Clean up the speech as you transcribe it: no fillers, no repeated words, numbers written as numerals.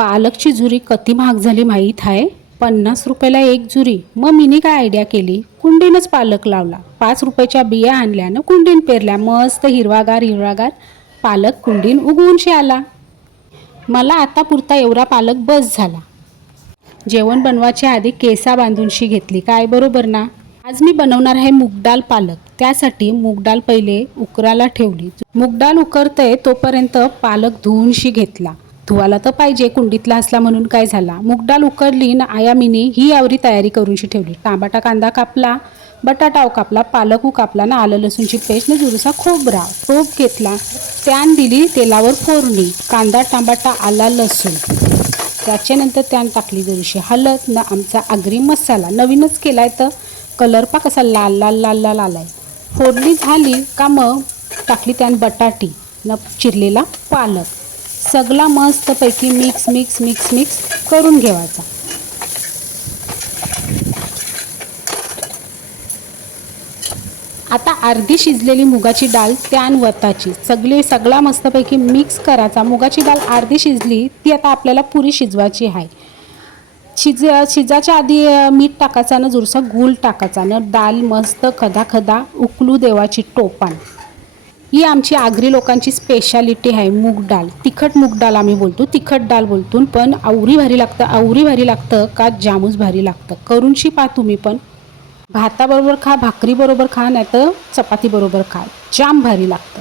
पालकची जुरी किती महाग झाली माहीत आहे? 50 रुपयाला एक जुरी. मग मीनी काय आयडिया केली, कुंडीनच पालक लावला. 5 रुपयाच्या बिया आणल्यानं कुंडीन पेरल्या. मस्त हिरवागार हिरवागार पालक कुंडीन उगवूनशी आला. मला आता पुरता एवढा पालक बस झाला. जेवण बनवायच्या आधी केसा बांधूनशी घेतली, काय बरोबर ना? आज मी बनवणार आहे मूगडाळ पालक. त्यासाठी मूगडाळ पहिले उकरायला ठेवली. मूगडाळ उकरते तोपर्यंत पालक धुवूनशी घेतला. धुवायला तर पाहिजे, कुंडीतला असला म्हणून काय झाला. मूगडाळ उकरली ना आया मीनी ही यावरी तयारी करूनशी ठेवली. टमाटा कांदा कापला, बटाटा कापला, पालक कापला ना, आलं लसूणची पेस्ट ना, जुरसा खोबरा तोप घेतला. त्यान दिली तेलावर फोडणी. कांदा टमाटा आला लसूण, त्याच्यानंतर त्यान टाकली जरीशी हळद ना, आमचा आगरी मसाला नवीनच केलाय तर कलर पा कसा लाल लाल लाल लाल आलाय. फोडणी झाली का मग टाकली त्यान बटाटी न, चिरलेला पालक. सगळा मस्तपैकी मिक्स मिक्स मिक्स मिक्स करून घ्यायचा. आता अर्धी शिजलेली मुगाची डाळ त्यान वताची. सगळा मस्तपैकी मिक्स करायचा. मुगाची डाळ अर्धी शिजली ती आता आपल्याला पुरी शिजवायची आहे. शिजाच्या आधी मीठ टाकायचं ना, जुरसा गूळ टाकायचा ना, डाळ मस्त खदा खदा उकलू देवाची टोपान. ही आमची आगरी लोकांची स्पेशालिटी आहे मूग डाळ. तिखट मूग डाळ आम्ही बोलतो, तिखट डाळ बोलतो, पण आवरी भारी लागतं. आवरी भारी लागतं का जामूच भारी लागतं. करूनशी पहा तुम्ही पण. भाताबरोबर खा, भाकरी बरोबर खा, नाही तर चपाती बरोबर खा, जाम भारी लागतं.